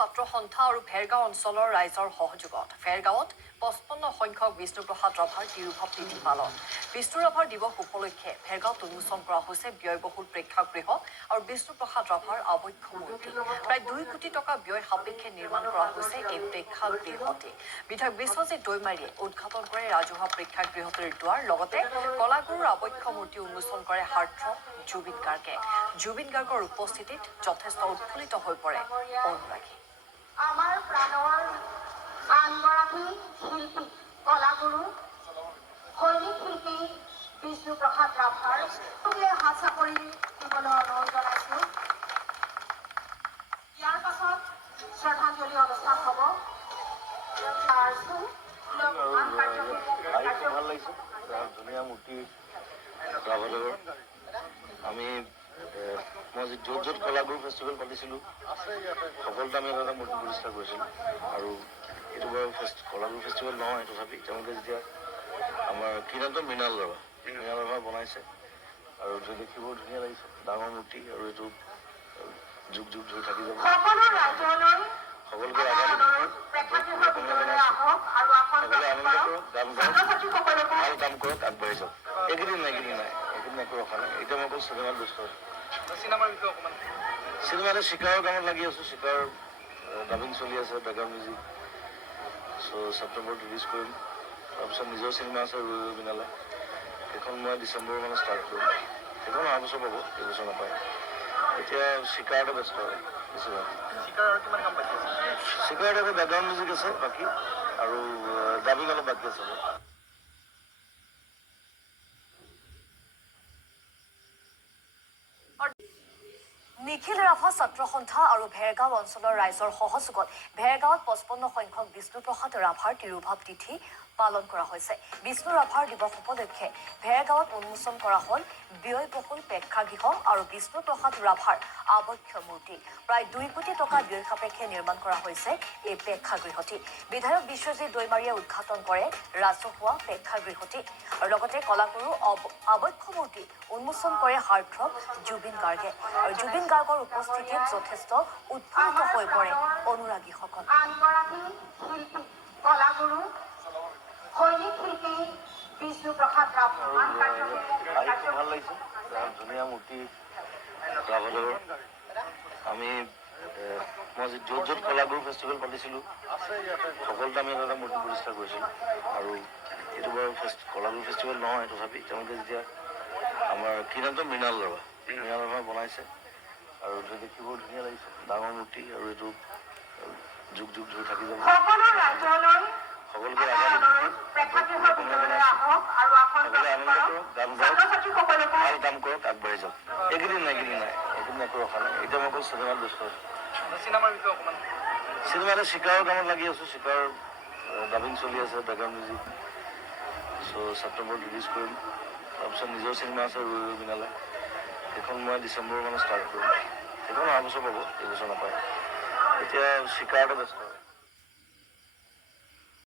ছাত্ৰ সন্থা আৰু ভেৰগাঁও অঞ্চলৰ ৰাইজৰ সহযোগত ভেৰগাঁৱত 55 সংখ্যক বিষ্ণুপ্ৰসাদ ৰাভাৰ তিৰুভাৱ তিথি পালন। বিষ্ণু ৰাভাৰ দিৱস উপলক্ষে ভেৰগাঁৱত উন্মোচন কৰা হৈছে ব্যয়বহুল প্ৰেক্ষাগৃহ আৰু বিষ্ণুপ্ৰসাদ ৰাভাৰ আবক্ষ মূৰ্তি। প্ৰায় 2 কোটি টকা ব্যয় সাপেক্ষে নিৰ্মাণ কৰা হৈছে এই প্ৰেক্ষাগৃহটি। বিধায়ক বিশ্বজিৎ দৈমাৰীয়ে উদ্ঘাটন কৰে ৰাজহুৱা প্ৰেক্ষাগৃহটিৰ দুৱাৰ। লগতে কলাগুৰুৰ আবক্ষ মূৰ্তি উন্মোচন কৰে হাৰ্টথ্ৰব জুবিন গাৰ্গে। জুবিন গাৰ্গৰ উপস্থিতিত যথেষ্ট উৎফুল্লিত হৈ পৰে অনুৰাগী। আমাৰ প্ৰাণৰ আনগৰাকী শিল্পী কলাগুৰু সৈনিক শিল্পী বিষ্ণুপ্ৰসাদ ৰাভাৰ হাত চাপৰি দিবলৈ অনুৰোধ জনাইছোঁ। ইয়াৰ পাছত শ্ৰদ্ধাঞ্জলি অনুষ্ঠান হ'ব। ভাল লাগিছে, ধুনীয়া মূৰ্তি ৰাভাদেৱৰ। আমি মই য'ত কলাগুৰু ফেষ্টিভেল পাতিছিলোঁ সকলোতে আমি এটা মূৰ্তি প্ৰতিষ্ঠা কৰিছিলোঁ। আৰু এইটো বাৰু কলাগুৰু ফেষ্টিভেল নহয়, তথাপি তেওঁলোকে যেতিয়া আমাৰ কিনাটো মৃণাল ৰাভা বনাইছে আৰু দেখিব ধুনীয়া লাগিছে, ডাঙৰ মূৰ্তি। আৰু এইটো যুগ যুগ ধৰি থাকি যাব। সকলোকে আনন্দ কৰক, ভাল কাম কৰক, আগবাঢ়ি যাওক। এইকেইদিন নাই একো ৰখা নাই। এতিয়া মই অকল চিনেমাত ব্যস্ত আছোঁ। চিনেমাতে চিকাৰৰ কামত লাগি আছোঁ। চিকাৰ ডাবিং চলি আছে, বেকগ্ৰাউণ্ড মিউজিক। চ' ছেপ্টেম্বৰত ৰিলিজ কৰিম। তাৰপিছত নিজৰ চিনেমা আছে ৰৈ ৰৈ বিনালে, সেইখন মই ডিচেম্বৰ মানে ষ্টাৰ্ট কৰিম। সেইখন অহা বছৰ পাব, এইবছৰ নাপায়। এতিয়া চিকাৰতে ব্যস্ত হয় বেছিভাগ। চিকাৰত এটা বেকগ্ৰাউণ্ড মিউজিক আছে বাকী, আৰু ডাবিং অলপ বাকী আছে। নিখিল ৰাভা ছাত্ৰ সন্থা আৰু ভেৰগাঁও অঞ্চলৰ ৰাইজৰ সহযোগত ভেৰগাঁৱত 55 সংখ্যক বিষ্ণুপ্ৰসাদ ৰাভাৰ তিৰুভাৱ তিথি পালন কৰা হৈছে। বিষ্ণু ৰাভাৰ দিৱস উপলক্ষে ভেৰগাঁৱত উন্মোচন কৰা হ'ল ব্যয়বহুল প্ৰেক্ষাগৃহ আৰু বিষ্ণুপ্ৰসাদ ৰাভাৰ আবক্ষ মূৰ্তি। প্ৰায় 2 কোটি টকা ব্যয় সাপেক্ষে নিৰ্মাণ কৰা হৈছে এই প্ৰেক্ষাগৃহটি। বিধায়ক বিশ্বজিৎ দৈমাৰীয়ে উদ্ঘাটন কৰে ৰাজহুৱা প্ৰেক্ষাগৃহটি। আৰু লগতে কলাগুৰুৰ আবক্ষ মূৰ্তি উন্মোচন কৰে হাৰ্টথ্ৰব জুবিন গাৰ্গে। আৰু জুবিন গাৰ্গৰ উপস্থিতিত যথেষ্ট উৎফুল্লিত হৈ পৰে অনুৰাগীসকল। আনগৰাকী শিল্পী কলাগুৰু সৈনিক শিল্পী বিষ্ণুপ্ৰসাদ ৰাভা। ভাল লাগিছে, ধুনীয়া মূৰ্তি ৰাভাদেৱৰ। আমি মই য'ত কলাগুৰু ফেষ্টিভেল পাতিছিলোঁ সকলোতে আমি এটা মূৰ্তি প্ৰতিষ্ঠা কৰিছিলোঁ। আৰু এইটো বাৰু কলাগুৰু ফেষ্টিভেল নহয়, তথাপি তেওঁলোকে যেতিয়া আমাৰ কিনাটো মৃণাল ৰাভা বনাইছে আৰু দেখিব ধুনীয়া লাগিছে, ডাঙৰ মূৰ্তি। আৰু এইটো যুগ যুগ ধৰি থাকি যাব। সকলোকে আনন্দ কৰক, ভাল কাম কৰক, আগবাঢ়ি যাওক। এইকেইদিন নাই একো ৰখা নাই। এতিয়া মই অকল চিনেমাত ব্যস্ত আছোঁ। চিনেমাতে চিকাৰৰ কামত লাগি আছোঁ। চিকাৰ ডাবিং চলি আছে, বেকগ্ৰাউণ্ড মিউজিক। চ' ছেপ্টেম্বৰত ৰিলিজ কৰিম। তাৰপিছত নিজৰ চিনেমা আছে ৰৈ ৰৈ বিনালে, সেইখন মই ডিচেম্বৰ মানে ষ্টাৰ্ট কৰিম। সেইখন অহা বছৰ পাব, এইবছৰ নাপায়। এতিয়া চিকাৰতে ব্যস্ত।